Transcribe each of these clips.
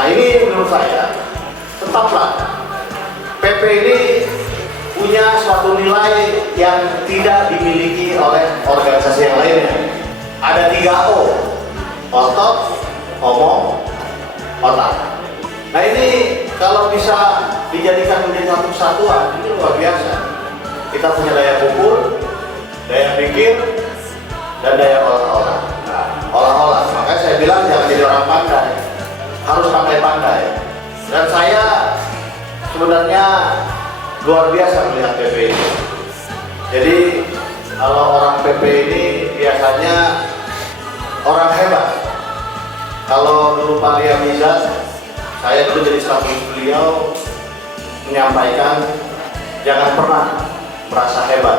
Nah ini menurut saya tetaplah PP ini punya suatu nilai yang tidak dimiliki oleh organisasi yang lainnya. Ada 3 O, otot, omong, otak. Nah ini kalau bisa dijadikan menjadi satu kesatuan, ini luar biasa. Kita punya daya pukul, daya pikir, dan daya olah-olah. Nah, olah-olah, makanya saya bilang jangan jadi orang pandai, harus pandai-pandai. Dan saya sebenarnya luar biasa melihat PP ini. Jadi kalau orang PP ini biasanya orang hebat. Kalau dulu Pak Lia Mizan, saya dulu jadi staf beliau menyampaikan jangan pernah merasa hebat,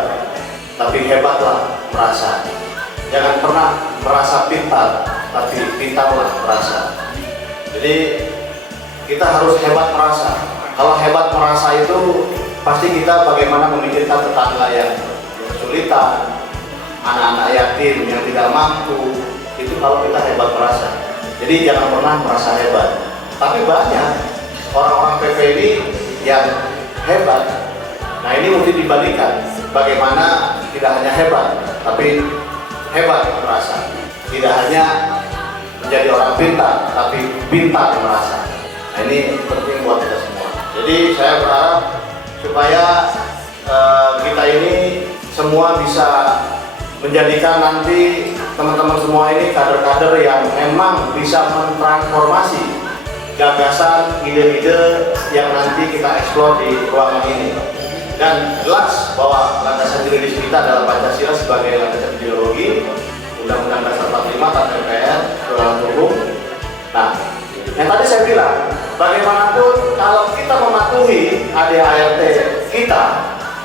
tapi hebatlah merasa. Jangan pernah merasa pintar, tapi pintarlah merasa. Jadi kita harus hebat merasa. Kalau hebat merasa itu pasti kita bagaimana memikirkan tetangga yang kesulitan, anak-anak yatim yang tidak mampu. Itu kalau kita hebat merasa. Jadi jangan pernah merasa hebat. Tapi banyak orang-orang PP ini yang hebat. Nah ini mesti dibalikan. Bagaimana tidak hanya hebat, tapi hebat merasa. Tidak hanya menjadi orang pintar, tapi pintar merasa. Nah ini penting buat kita semua. Jadi saya berharap supaya kita ini semua bisa menjadikan nanti teman-teman semua ini kader-kader yang memang bisa mentransformasi gagasan, ide-ide yang nanti kita eksplor di ruangan ini. Dan jelas bahwa landasan juridis kita adalah Pancasila sebagai landasan ideologi, Undang-Undang Dasar 45 tentang MPR, Kedaulatan Hukum. Nah, yang tadi saya bilang, bagaimanapun kalau kita mematuhi ADART kita,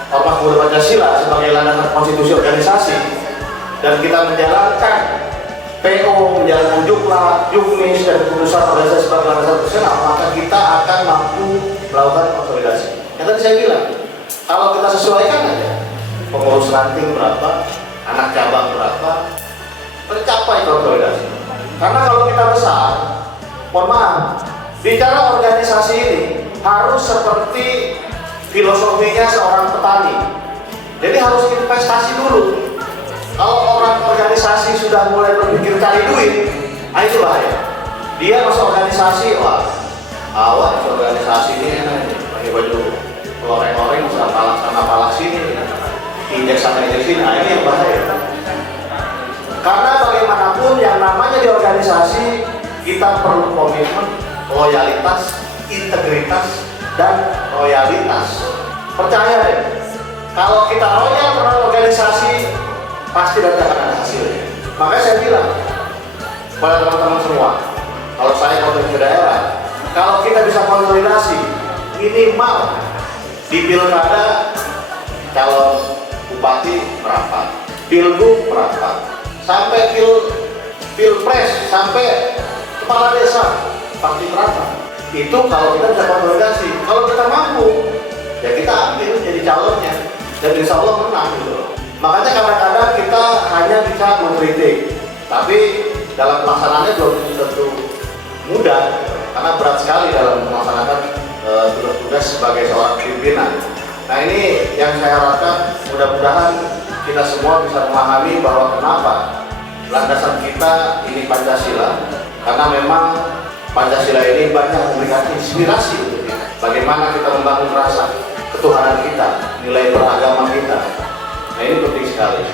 Ormas Pemuda Pancasila sebagai landasan konstitusi organisasi, dan kita menjalankan PO, menjalankan Juklat, Juknis, dan keputusan organisasi sebagai landasan profesional, maka kita akan mampu melakukan konsolidasi. Yang tadi saya bilang, kalau kita sesuaikan aja, pengurus ranting berapa, anak cabang berapa, tercapai konsolidasi. Karena kalau kita besar, mohon maaf, bicara organisasi ini harus seperti filosofinya seorang petani. Jadi harus investasi dulu. Kalau orang organisasi sudah mulai berpikir cari duit, nah itu bahaya. Dia masuk organisasi, wah, awal organisasi ini enak, pakai baju loreng-loreng, sana palak sini, indeks sana indeks sini, nah ini yang bahaya. Karena bagaimanapun yang namanya di organisasi, kita perlu komitmen, loyalitas, integritas, dan loyalitas. Percaya deh, kalau kita loyal terhadap organisasi, pasti nanti akan ada hasilnya. Makanya saya bilang kepada teman-teman semua, kalau saya kontak ke daerah, kalau kita bisa konsolidasi minimal di pilkada calon bupati merapat, pilgub merapat, sampai pilpres, sampai kepala desa pasti merapat. Itu kalau kita bisa konsolidasi. Kalau kita mampu, ya kita ambil jadi calonnya dan insya Allah menang gitu. Makanya kadang-kadang kita hanya bisa mengkritik, tapi dalam pelaksanaannya belum tentu mudah, karena berat sekali dalam melaksanakan tugas-tugas sebagai seorang pimpinan. Nah ini yang saya harapkan, mudah-mudahan kita semua bisa memahami bahwa kenapa landasan kita ini Pancasila, karena memang Pancasila ini banyak memberikan inspirasi untuk kita. Bagaimana kita membangun rasa ketuhanan kita, nilai beragama kita. Nah ini penting sekali.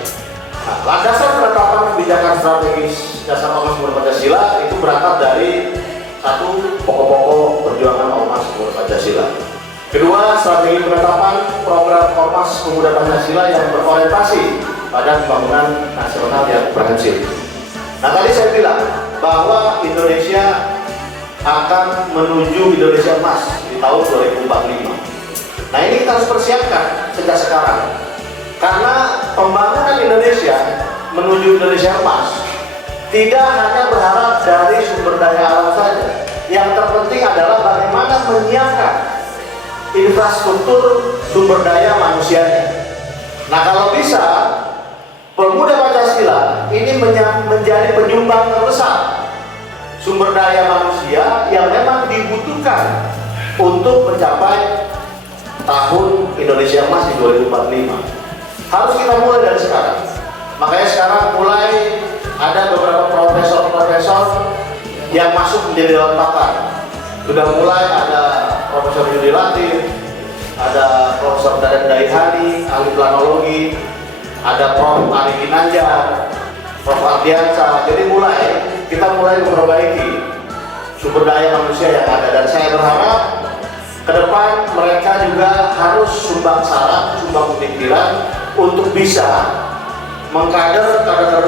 Nah, landasan penetapan kebijakan strategis dasar Ormas Pemuda Pancasila itu berangkat dari satu, pokok-pokok perjuangan Ormas Pemuda Pancasila. Kedua, strategi penetapan program Ormas Pemuda Pancasila yang berorientasi pada pembangunan nasional yang komprehensif. Nah tadi saya bilang bahwa Indonesia akan menuju Indonesia emas di tahun 2045. Nah ini kita harus persiapkan sejak sekarang. Karena pembangunan Indonesia menuju Indonesia emas tidak hanya berharap dari sumber daya alam saja. Yang terpenting adalah bagaimana menyiapkan infrastruktur sumber daya manusianya. Nah kalau bisa, Pemuda Pancasila ini menjadi penyumbang terbesar sumber daya manusia yang memang dibutuhkan untuk mencapai tahun Indonesia Emas di 2045. Harus kita mulai dari sekarang. Makanya sekarang mulai ada beberapa profesor-profesor yang masuk menjadi dewan pakar. Sudah mulai ada Profesor Yudi Latif, ada Profesor Dadan Daihani, ahli planologi, ada Prof. Ari Ginanjar, Prof. Ardiansa. Jadi kita mulai memperbaiki sumber daya manusia yang ada, dan saya berharap ke depan mereka juga harus sumbang saran, sumbang pemikiran untuk bisa mengkader kader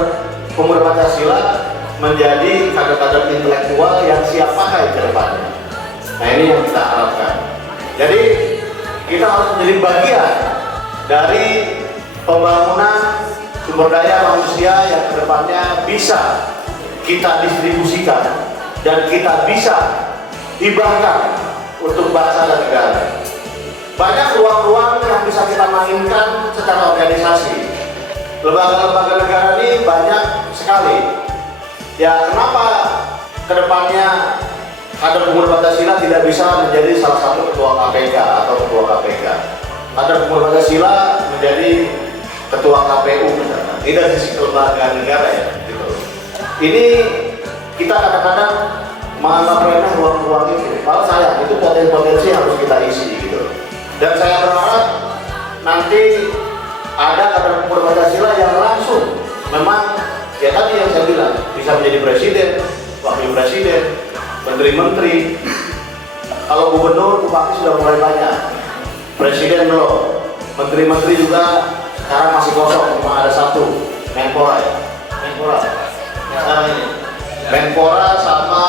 pemuda Pancasila menjadi kader-kader intelektual yang siap pakai ke depannya. Nah, ini yang kita harapkan. Jadi kita harus menjadi bagian dari pembangunan sumber daya manusia yang kedepannya bisa kita distribusikan dan kita bisa hibahkan untuk bangsa dan negara. Banyak ruang-ruang yang bisa kita mainkan secara organisasi. Lembaga-lembaga negara ini banyak sekali. Ya, kenapa kedepannya kader pemuda Pancasila tidak bisa menjadi salah satu ketua KPK atau ketua KPK? Kader pemuda Pancasila menjadi ketua KPU misalnya. Ini dari sisi kelembagaan negara ya. Gitu. Ini kita kadang-kadang menganggap remeh ruang-ruang itu. Kalau saya itu potensi yang harus kita isi gitu. Dan saya berharap nanti ada kader pemuda Pancasila yang langsung memang ya tadi yang saya bilang bisa menjadi presiden, wakil presiden, menteri-menteri. Kalau gubernur, bupati sudah mulai banyak, presiden belum, menteri-menteri juga sekarang masih kosong, cuma ada satu, Menpora ya, Menpora. Sekarang ini, Menpora sama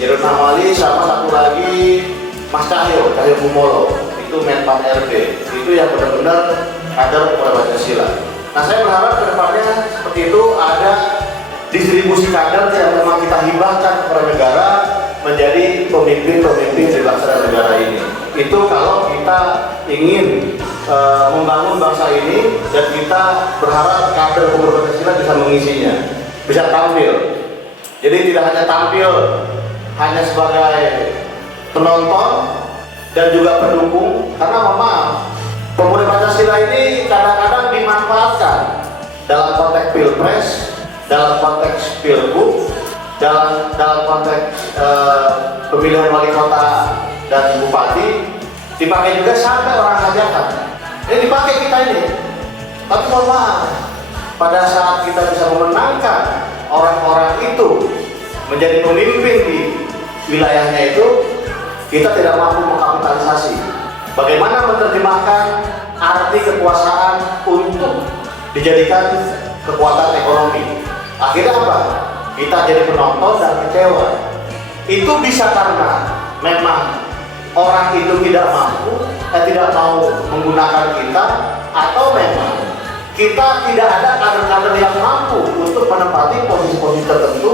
Jerun Amali sama satu lagi Mas Cahyo Kumolo, itu Menpan RB, itu yang benar-benar kader pemuda Pancasila. Nah, saya berharap ke depannya seperti itu ada distribusi kader yang memang kita hibahkan kepada negara menjadi pemimpin-pemimpin di bangsa dan negara ini. Itu kalau kita ingin membangun bangsa ini, dan kita berharap kader pemuda Pancasila bisa mengisinya, bisa tampil. Jadi tidak hanya tampil hanya sebagai penonton dan juga pendukung, karena maaf, pemuda Pancasila ini kadang-kadang dimanfaatkan dalam konteks pilpres, dalam konteks pilgub, dalam konteks pemilihan wali kota dan bupati, dipakai juga sampai orang hajatan. Ini dipakai kita ini. Tapi mohon maaf, pada saat kita bisa memenangkan orang-orang itu menjadi pemimpin di wilayahnya itu, kita tidak mampu mengkapitalisasi. Bagaimana menerjemahkan arti kekuasaan untuk dijadikan kekuatan ekonomi? Akhirnya apa? Kita jadi penonton dan kecewa. Itu bisa karena memang orang itu tidak mampu, tidak mau menggunakan kita, atau memang kita tidak ada kader-kader yang mampu untuk menempati posisi-posisi tertentu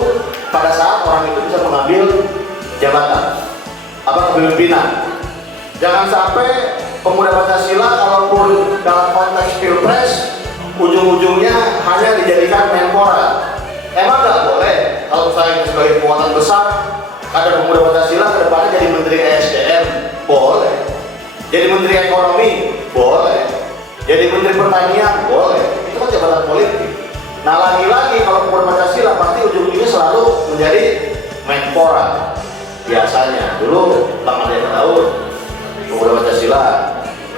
pada saat orang itu bisa mengambil jabatan kepemimpinan. Jangan sampai pemuda Pancasila kalaupun dalam konteks pilpres ujung-ujungnya hanya dijadikan Menpora. Emang nggak boleh kalau saya sebagai kekuatan besar kader pemuda Pancasila ke depannya jadi Menteri ESDM? Boleh. Jadi Menteri Ekonomi? Boleh. Jadi Menteri Pertanian? Boleh. Itu kan jabatan politik. Nah, lagi-lagi kalau pemuda Pancasila pasti ujung-ujungnya selalu menjadi Menpora. Biasanya dulu Bang Ade Daud pemuda Pancasila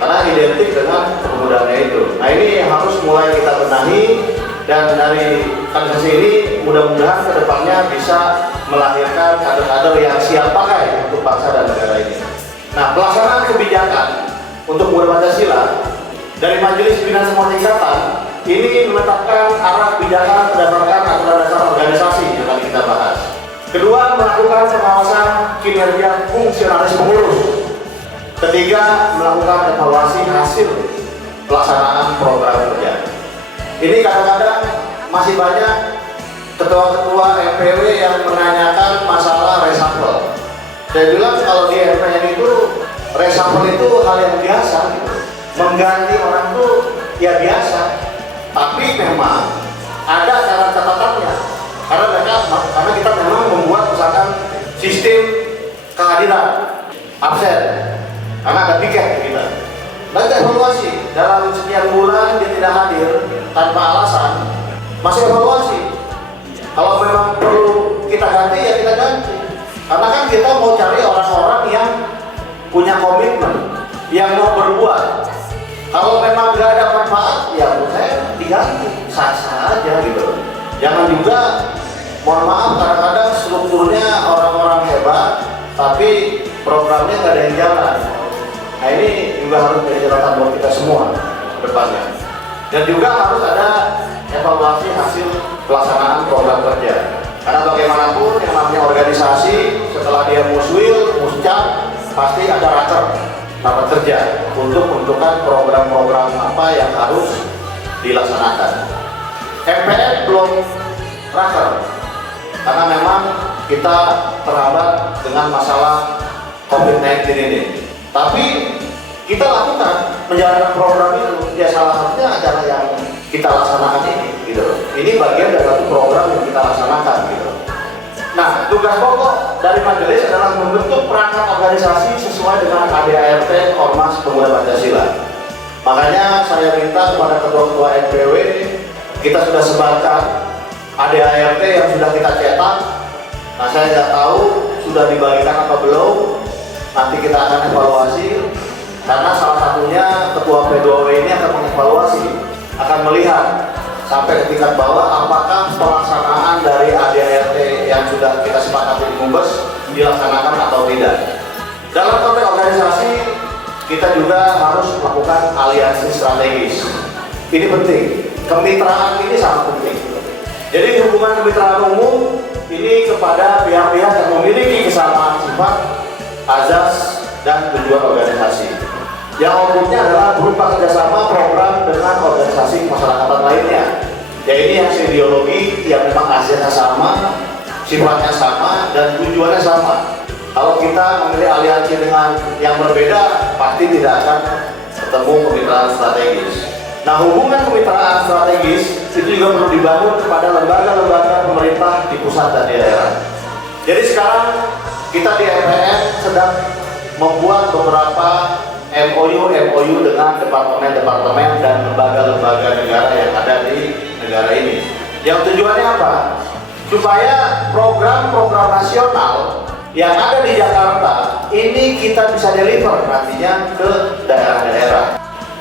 karena identik dengan kepemudaannya itu. Nah, ini yang harus mulai kita benahi, dan dari kaderisasi ini mudah-mudahan kedepannya bisa melahirkan kader-kader yang siap pakai untuk bangsa dan negara ini. Nah, pelaksanaan kebijakan untuk pemuda Pancasila dari Majelis Pimpinan Semua Tingkatan ini menetapkan arah kebijakan berdasarkan aturan dasar organisasi yang tadi kita bahas. Kedua, melakukan pengawasan kinerja fungsionaris pengurus. Ketiga, melakukan evaluasi hasil pelaksanaan program kerja. Ini kadang-kadang masih banyak ketua-ketua MPW yang menanyakan masalah reshuffle. Saya bilang kalau di MPN itu reshuffle itu hal yang biasa gitu. Mengganti orang itu ya biasa. Tapi memang ada cara catatannya. Karena kita memang membuat masih evaluasi. Kalau memang perlu kita ganti ya kita ganti. Karena kan kita mau cari orang-orang yang punya komitmen, yang mau berbuat. Kalau memang nggak ada manfaat, ya menurut saya diganti, sah-sah aja gitu. Jangan juga, mohon maaf, kadang-kadang strukturnya orang-orang hebat, tapi programnya nggak ada yang jalan. Nah ini juga harus menjadi catatan buat kita semua ke depannya. Dan juga harus ada evaluasi hasil pelaksanaan program kerja. Karena bagaimanapun yang namanya organisasi, setelah dia muswil, muscap, pasti ada rapat kerja untuk menentukan program-program apa yang harus dilaksanakan. MPR belum raker, karena memang kita terhambat dengan masalah COVID-19 ini. Tapi kita lakukan menjalankan program itu, ya salah satunya adalah yang kita laksanakan ini, gitu. Ini bagian dari satu program yang kita laksanakan, gitu. Nah, tugas pokok dari majelis adalah membentuk perangkat organisasi sesuai dengan ADART Ormas Pemuda Pancasila. Makanya saya minta kepada ketua-ketua NPW, kita sudah sebarkan ADART yang sudah kita cetak. Nah, saya tidak tahu sudah dibagikan apa belum. Nanti kita akan evaluasi, karena salah satunya ketua P2W ini akan mengevaluasi, akan melihat sampai ke tingkat bawah apakah pelaksanaan dari ADART yang sudah kita sepakati di Mumbes dilaksanakan atau tidak. Dalam konteks organisasi, kita juga harus melakukan aliansi strategis. Ini penting, kemitraan ini sangat penting. Jadi hubungan kemitraan umum ini kepada pihak-pihak yang memiliki kesamaan sifat, azas, dan tujuan organisasi. Yang umumnya adalah berupa kerjasama program dengan organisasi kemasyarakatan lainnya. Ya ini yang ideologi yang memang hasilnya sama, sifatnya sama, dan tujuannya sama. Kalau kita memilih aliansi dengan yang berbeda, pasti tidak akan ketemu kemitraan strategis. Nah, hubungan kemitraan strategis itu juga perlu dibangun kepada lembaga-lembaga pemerintah di pusat dan di daerah. Jadi sekarang kita di MPR sedang membuat beberapa MOU dengan departemen-departemen dan lembaga-lembaga negara yang ada di negara ini. Yang tujuannya apa? Supaya program-program nasional yang ada di Jakarta ini kita bisa deliver nantinya ke daerah-daerah.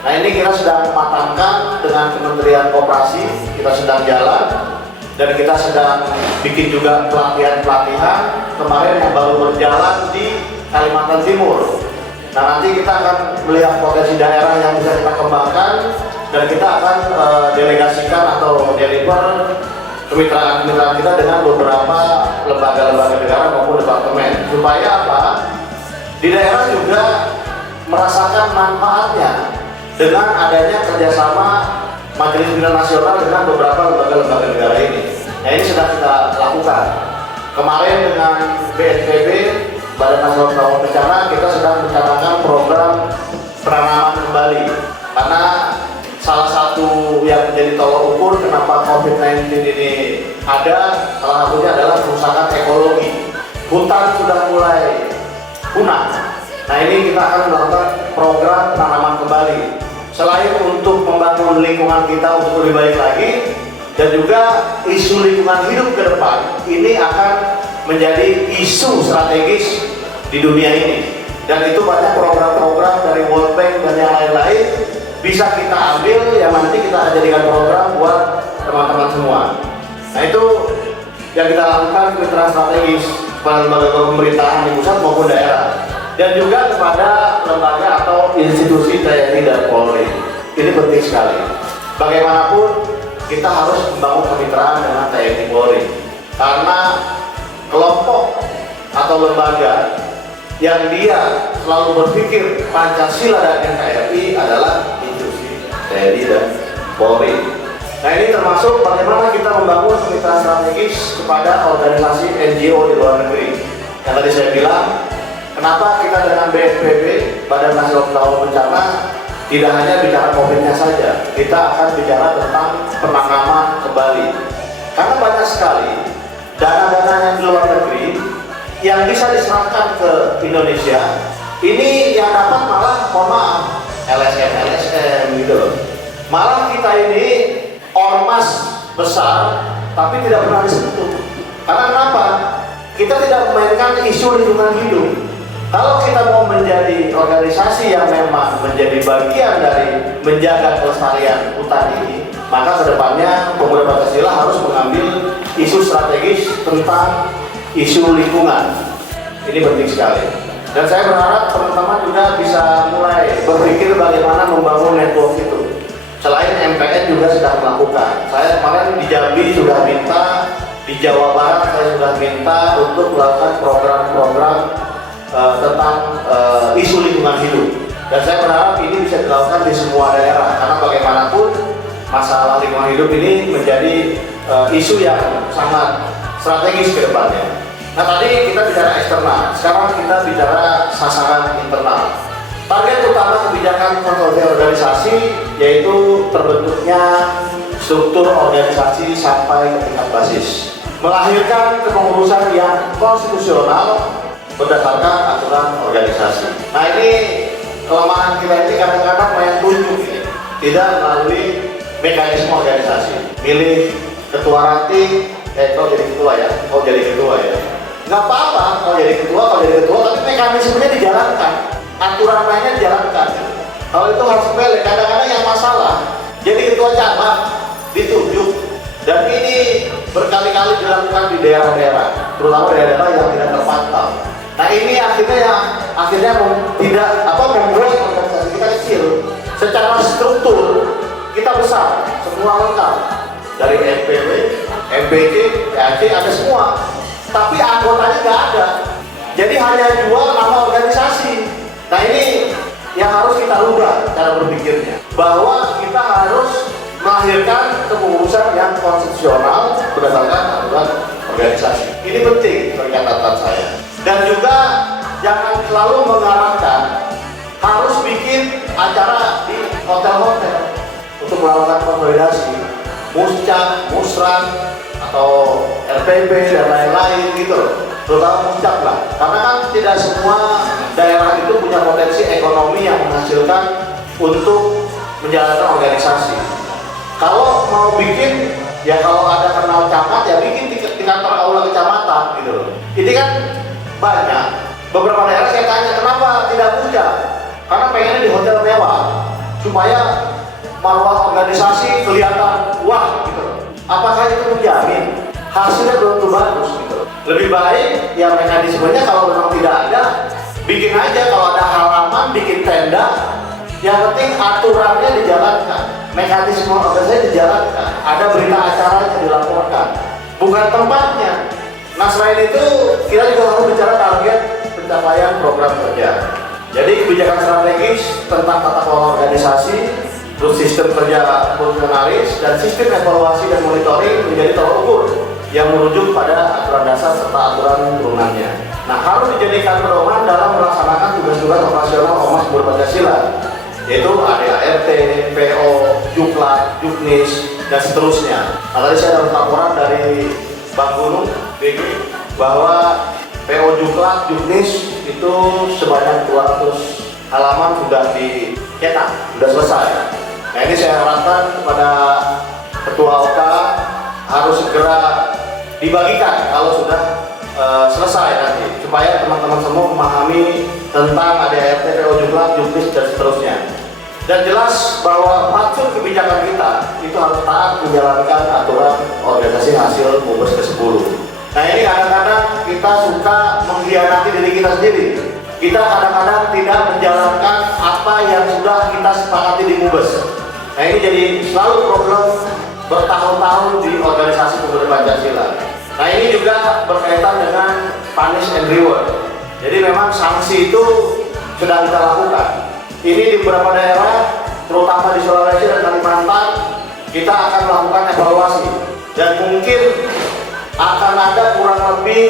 Nah ini kita sedang matangkan dengan Kementerian Koperasi, kita sedang jalan dan kita sedang bikin juga pelatihan-pelatihan kemarin yang baru berjalan di Kalimantan Timur. Nah nanti kita akan melihat potensi daerah yang bisa kita kembangkan dan kita akan delegasikan atau deliver kemitraan-kemitraan kita dengan beberapa lembaga-lembaga negara maupun departemen, supaya apa? Di daerah juga merasakan manfaatnya dengan adanya kerjasama Majelis Pimpinan Nasional dengan beberapa lembaga-lembaga negara ini. Nah ini sedang kita lakukan. Kemarin dengan BNPB, Badan Nasional Penanggulangan Bencana, kita sedang mencanangkan program penanaman kembali. Karena salah satu yang menjadi tolak ukur kenapa COVID-19 ini ada, salah satunya adalah kerusakan ekologi. Hutan sudah mulai punah. Nah ini kita akan melakukan program penanaman kembali. Selain untuk membangun lingkungan kita untuk lebih baik lagi, dan juga isu lingkungan hidup ke depan ini akan menjadi isu strategis di dunia ini. Dan itu banyak program-program dari World Bank dan yang lain-lain bisa kita ambil yang nanti kita akan jadikan program buat teman-teman semua. Nah itu yang kita lakukan kemitraan strategis pada lembaga pemerintahan di pusat maupun daerah, dan juga kepada lembaga atau institusi TNI dan Polri. Ini penting sekali. Bagaimanapun kita harus membangun kemitraan dengan TNI Polri, karena kelompok atau lembaga yang dia selalu berpikir Pancasila dan NKRI adalah institusi TNI dan Polri. Nah ini termasuk bagaimana kita membangun kemitraan strategis kepada organisasi NGO di luar negeri. Yang tadi saya bilang, kenapa kita dengan BNPB, Badan Nasional Penanggulangan Bencana, tidak hanya bicara COVID-nya saja, kita akan bicara tentang penanaman kembali. Karena banyak sekali dana-dana yang di luar negeri yang bisa diserahkan ke Indonesia, ini yang dapat malah, mohon maaf, LSM gitu loh. Malah kita ini ormas besar, tapi tidak pernah disentuh. Karena kenapa? Kita tidak memainkan isu lingkungan hidup. Kalau kita mau menjadi organisasi yang memang menjadi bagian dari menjaga kelestarian hutan ini, maka kedepannya Pemuda Pancasila harus mengambil isu strategis tentang isu lingkungan. Ini penting sekali. Dan saya berharap teman-teman juga bisa mulai berpikir bagaimana membangun network itu. Selain MPN juga sudah melakukan. Saya kemarin di Jambi sudah minta, di Jawa Barat saya sudah minta untuk melakukan program-program tentang isu lingkungan hidup. Dan saya berharap ini bisa dilakukan di semua daerah, karena bagaimanapun masalah lingkungan hidup ini menjadi isu yang sangat strategis ke depannya. Nah, tadi kita bicara eksternal, sekarang kita bicara sasaran internal. Target utama kebijakan konsolidasi organisasi yaitu terbentuknya struktur organisasi sampai ke tingkat basis, melahirkan kepengurusan yang konstitusional berdasarkan aturan organisasi. Nah, ini kelemahan kita ini kadang-kadang main tunjuk ini, tidak melalui mekanisme organisasi. Milih ketua ranting, kau jadi ketua ya, kau jadi ketua ya. Nggak apa-apa kalau jadi ketua, tapi mekanismenya dijalankan, aturan mainnya dijalankan. Kalau itu harus sepele, kadang-kadang yang masalah jadi ketua cabang ditunjuk, dan ini berkali-kali dilakukan di daerah-daerah, terutama daerah-daerah yang tidak terpantau. Nah, ini akhirnya membuat organisasi kita kecil. Secara struktur kita besar, semua lengkap, dari NPW, MPC, PAC ada semua. Tapi anggotanya nggak ada, jadi hanya jual nama organisasi. Nah, ini yang harus kita rubah cara berpikirnya, bahwa kita harus melahirkan kepengurusan yang konstitusional berdasarkan aturan organisasi. Ini penting bagi catatan saya. Dan juga jangan selalu mengarahkan harus bikin acara di hotel-hotel untuk melakukan konsolidasi, muscak, musran, atau RPP dan lain-lain gitu, terutama muscak lah, karena kan tidak semua daerah itu punya potensi ekonomi yang menghasilkan untuk menjalankan organisasi. Kalau mau bikin, ya kalau ada kenal camat ya bikin di kantor aula kecamatan gitu loh. Ini kan banyak. Beberapa daerah saya tanya kenapa tidak muscak, karena pengennya di hotel mewah supaya marwah organisasi kelihatan wah gitu. Apakah itu menjamin? Hasilnya belum tentu bagus gitu. Lebih baik ya mekanismenya kalau memang tidak ada, bikin aja. Kalau ada halaman, bikin tenda. Yang penting aturannya dijalankan, mekanisme organisasi dijalankan, ada berita acaranya dilaporkan, bukan tempatnya. Nah, selain itu kita juga harus bicara target pencapaian program kerja. Jadi kebijakan strategis tentang tata kelola organisasi, terus sistem kerja fungsionalis, dan sistem evaluasi dan monitoring menjadi tolak ukur yang merujuk pada aturan dasar serta aturan turunannya. Nah, harus dijadikan pedoman dalam melaksanakan tugas-tugas operasional Ormas Pemuda Pancasila, yaitu ADART, PO, Juklat, Juknis, dan seterusnya. Nah, tadi saya dapat laporan dari Bang Gunung BG bahwa PO Juklat, Juknis itu sebanyak 200 halaman sudah dicetak, sudah selesai. Nah, ini saya harapkan kepada Ketua OK harus segera dibagikan kalau sudah selesai nanti, supaya teman-teman semua memahami tentang ADART, PO Juklat, Juknis, dan seterusnya. Dan jelas bahwa maksud kebijakan kita itu harus taat menjalankan aturan organisasi hasil Mumbes ke-10. Nah, ini kadang-kadang kita suka mengkhianati diri kita sendiri. Kita kadang-kadang tidak menjalankan apa yang sudah kita sepakati di Mumbes. Nah, ini jadi selalu problem bertahun-tahun di organisasi Pemuda Pancasila. Nah, ini juga berkaitan dengan punish and reward. Jadi memang sanksi itu sudah kita lakukan. Ini di beberapa daerah, terutama di Sulawesi dan Kalimantan, kita akan melakukan evaluasi. Dan mungkin akan ada kurang lebih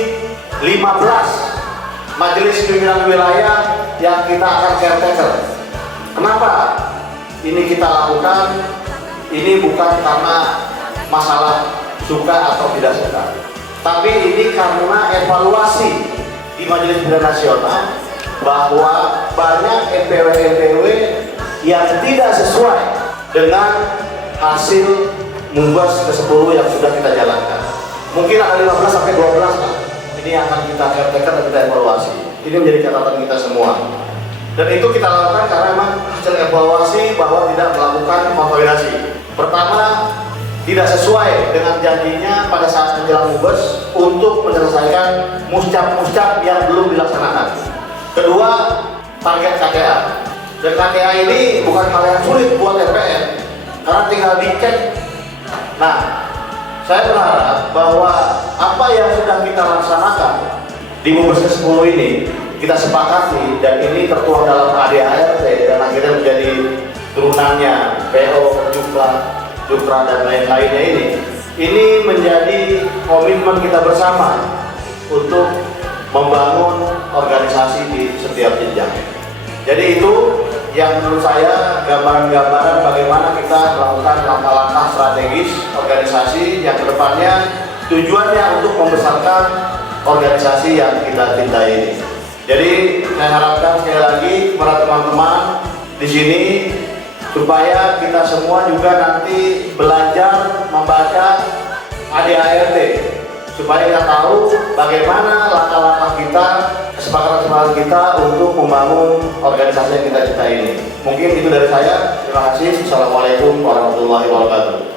15 majelis pimpinan wilayah yang kita akan caretaker. Kenapa ini kita lakukan? Ini bukan karena masalah suka atau tidak suka, tapi ini karena evaluasi di Majelis Pimpinan Nasional bahwa banyak NPW-NPW yang tidak sesuai dengan hasil Mumbas ke-10 yang sudah kita jalankan. Mungkin ada 15 sampai 12 lah. Ini yang akan kita caretaker dan kita evaluasi. Ini menjadi catatan kita semua. Dan itu kita lakukan karena memang hasil evaluasi bahwa tidak melakukan konsolidasi. Pertama, tidak sesuai dengan janjinya pada saat menjelang Mumbas untuk menyelesaikan muscap-muscap yang belum dilaksanakan. Kedua, target KTA. Dan KTA ini bukan hal yang sulit buat RPN, karena tinggal dicek. Nah, saya berharap bahwa apa yang sudah kita laksanakan di Mumbas ke-10 ini kita sepakati, dan ini tertuang dalam ADART dan akhirnya menjadi turunannya PO, Jukra dan lain-lainnya ini menjadi komitmen kita bersama untuk membangun organisasi di setiap jenjang. Jadi itu yang menurut saya gambaran-gambaran bagaimana kita melakukan langkah-langkah strategis organisasi yang kedepannya tujuannya untuk membesarkan organisasi yang kita cintai ini. Jadi saya harapkan sekali lagi para teman-teman di sini supaya kita semua juga nanti belajar membaca ADART supaya kita tahu bagaimana langkah-langkah kita, kesepakatan kita untuk membangun organisasi yang kita cintai ini. Mungkin itu dari saya. Terima kasih. Assalamualaikum warahmatullahi wabarakatuh.